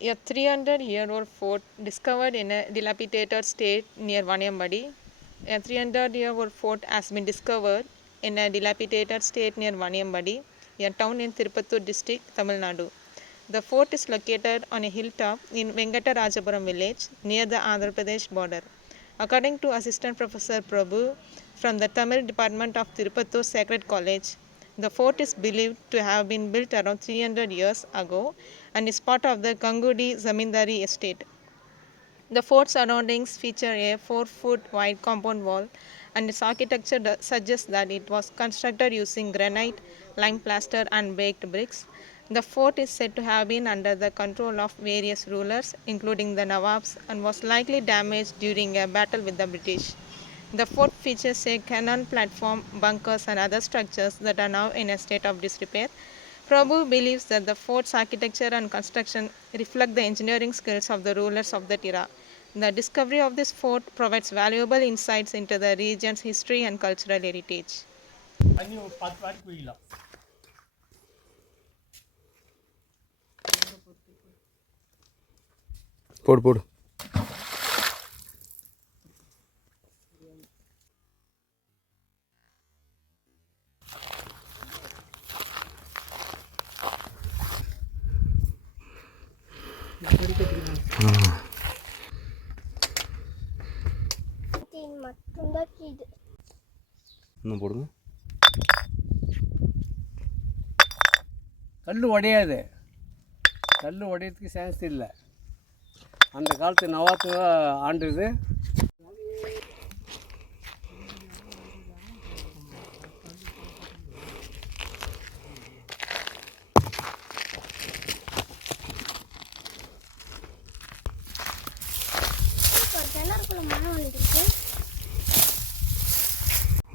A 300-year-old fort discovered in a dilapidated state near Vaniyambadi. A 300-year-old fort has been discovered in a dilapidated state near Vaniyambadi, a town in Tirupattur district, Tamil Nadu. The fort is located on a hilltop in Venkatarajapuram village near the Andhra Pradesh border. According to Assistant Professor Prabhu from the Tamil Department of Tirupattur Sacred College, the fort is believed to have been built around 300 years ago and is part of the Gangudi Zamindari estate. The fort surroundings feature a 4-foot wide compound wall, and its architecture suggests that it was constructed using granite, lime plaster, and baked bricks. The fort is said to have been under the control of various rulers, including the Nawabs, and was likely damaged during a battle with the British. The fort features a cannon platform, bunkers, and other structures that are now in a state of disrepair. Prabhu believes that the fort's architecture and construction reflect the engineering skills of the rulers of that era. The discovery of this fort provides valuable insights into the region's history and cultural heritage. போடு போடு. இன்னும் போடுங்க. கல் உடையாது, கல் உடையறதுக்கு சான்ஸ் இல்லை. அந்த காலத்து நவாத்துங்க ஆண்டுது.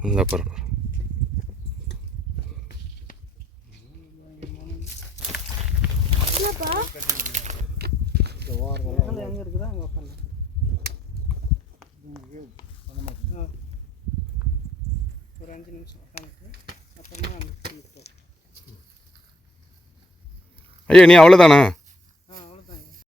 இந்த பாரு எங்கே இருக்குதா அங்கே உட்காந்து ஒரு 5 நிமிஷம் உட்காந்துட்டு அப்புறமா ஐயா நீ அவ்வளோதானா?